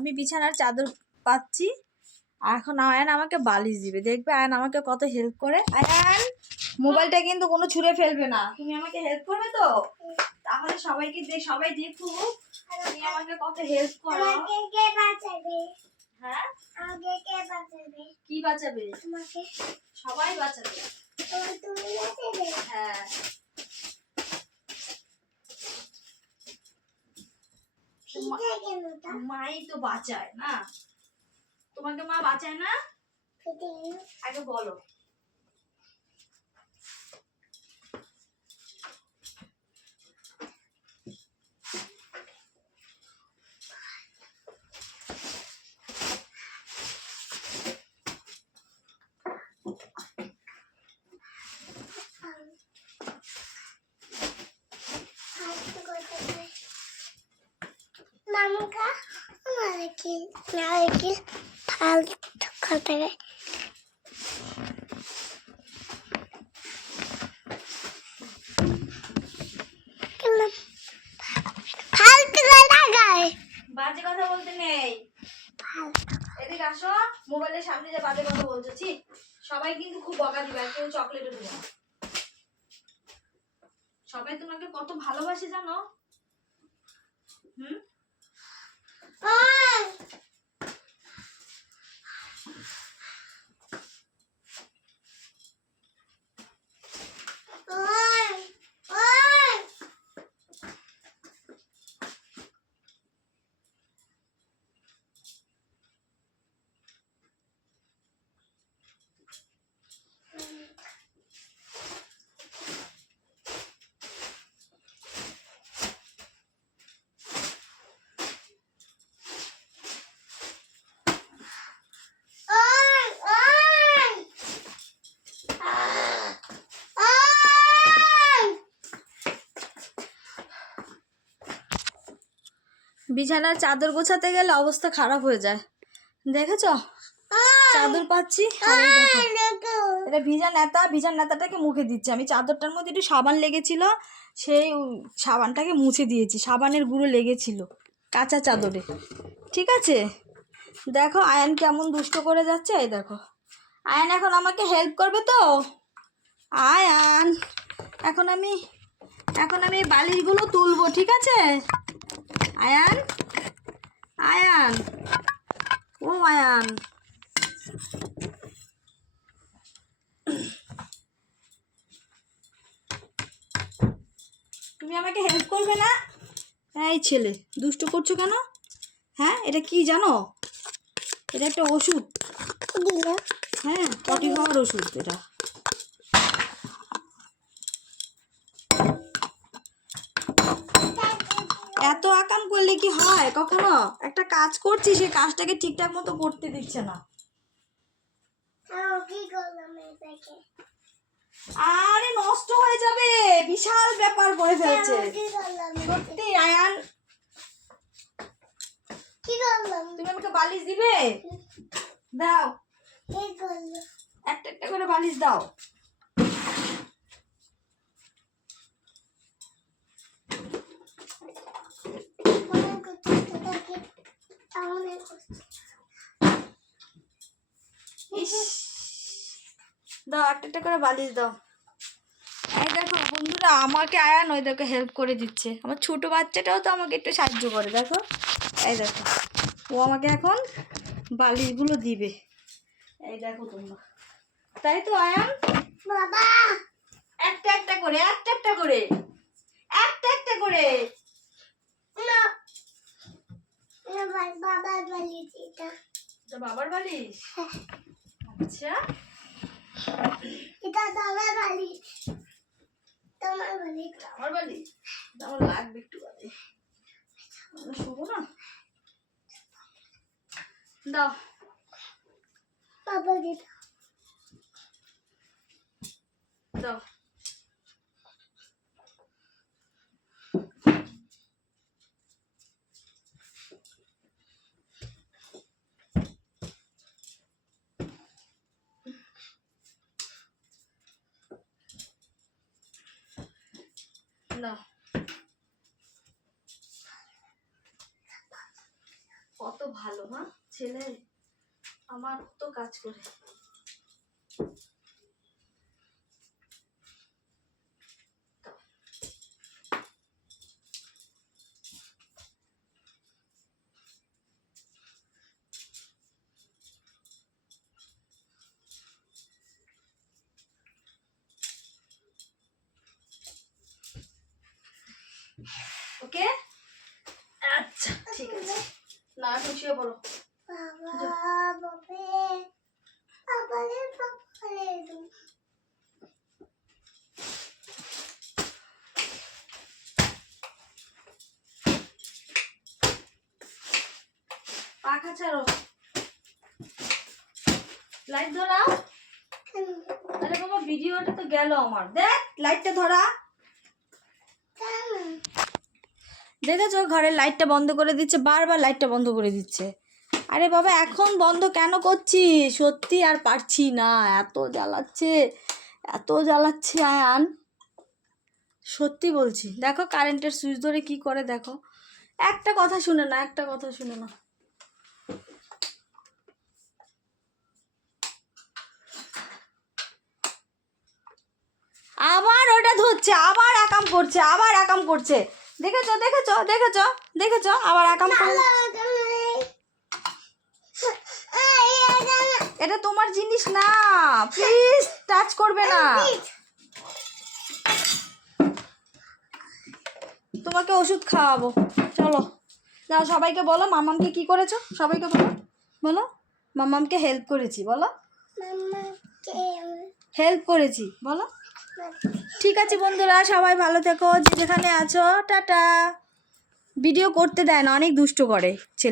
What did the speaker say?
আমি বিছানার চাদর পাচ্ছি, এখন আয়ান আমাকে বালিশ দিবে। দেখবে আয়ান আমাকে কত হেল্প করে। আয়ান মোবাইলটা কিন্তু কোনো ছুঁড়ে ফেলবে না, তুমি আমাকে হেল্প করবে তো? তাহলে সবাইকে সবাই দেখুক তুমি আমাকে কত হেল্প করো। হ্যাঁ কি বাঁচাবে? সবাই বাঁচাবে। হ্যাঁ মাই তো বাঁচায় না, তোমাকে মা বাঁচায় না? আগে বলো। বাজে কথা বলতে নেই, এদিকে আসো। মোবাইলের সামনে যে বাজে কথা বলছো, ঠিক সবাই কিন্তু খুব বকা দিবে, আর কেউ চকলেটও দিবে না। সবাই তোমাকে কত ভালোবাসে জানো? হুম বিছানার চাদর গোছাতে গেলে অবস্থা খারাপ হয়ে যায়, দেখেছ? চাদর পাচ্ছি, এটা ভিজা নেতাটাকে মুখে দিচ্ছি আমি। চাদরটার মধ্যে একটু সাবান লেগেছিল, সেই সাবানটাকে মুছে দিয়েছি, সাবানের গুঁড়ো লেগেছিল কাঁচা চাদরে। ঠিক আছে, দেখো আয়ান কেমন দুষ্ট করে যাচ্ছে। এই দেখো আয়ান এখন আমাকে হেল্প করবে তো? আয়ান এখন আমি বালিশগুলো তুলবো, ঠিক আছে? আয়ান আয়ান ও আয়ান, তুমি আমাকে হেল্প করবে না? এই ছেলে দুষ্ট করছো কেন? হ্যাঁ এটা কি জানো? এটা একটা ওষুধ। হ্যাঁ পটি খাওয়ার ওষুধ এটা। এত আকাম করলে কি হয় কখনো? একটা কাজ করছি, সেই কাজটাকে ঠিকঠাক মতো করতে দিচ্ছে না। আরে নষ্ট হয়ে যাবে, বিশাল ব্যাপার করে ফেলছে সত্যি। আয়ান তুমি আমাকে বালিশ দিবে? দাও, একটা একটা করে বালিশ দাও। দাও একটা একটা করে বালিশ দাও। এই দেখো বন্ধুরা, আমাকে আয়ান ওই দেখো হেল্প করে দিচ্ছে। আমার ছোট বাচ্চাটাও তো আমাকে একটু সাহায্য করে, দেখো। এই দেখো ও আমাকে এখন বালিশগুলো দিবে। এই দেখো তোমরা, তাই তো আয়ান? বাবা একটা একটা করে একটা একটা করে একটা একটা করে বাবার বালিশ। এটা বাবার বালিশ? আচ্ছা এটা তোমার বালিশ। তোমার বালিশ? আমার বালিশ আমার লাগবে একটু বাদে, আমরা শোবো না। দাও বাবা, দাও। দাও কত ভালো মা ছেলে আমার, তো কাজ করে। ওকে, আচ্ছা ঠিক আছে, না এখন শুয়ে পড়ো। পাখা ছাড়ো, লাইট ধরাও। আরে বাবা ভিডিওটা তো গেল আমার, দেখ লাইটটা ধরা। দেখেছো ঘরের লাইটটা বন্ধ করে দিচ্ছে, বারবার লাইটটা বন্ধ করে দিচ্ছে। আরে বাবা এখন বন্ধ কেন করছি, সত্যি আর পারছি না, এত জ্বালাচ্ছে এত জ্বালাচ্ছে আয়ান, সত্যি বলছি। দেখো কারেন্টের সুইচ ধরে কি করে, দেখো একটা কথা শুনে না, একটা কথা শুনে না। আবার ওটা ধরছে, আবার আকাম করছে, আবার আকাম করছে। দেখেছো দেখেছো দেখেছো দেখেছো আবার আকাম করে। এটা তোমার জিনিস না, প্লিজ টাচ করবে না। তোমাকে ওষুধ খাওয়াবো, চলো যাও। সবাইকে বলো মামামকে কি করেছো, সবাইকে বলো, বলো মামামকে হেল্প করেছি, বলো হেল্প করেছি, বলো। ঠিক আছে বন্ধুরা, সবাই ভালো থেকো, যে যেখানে আছো, টাটা। ভিডিও করতে দেয় না, অনেক দুষ্ট করে ছেলে।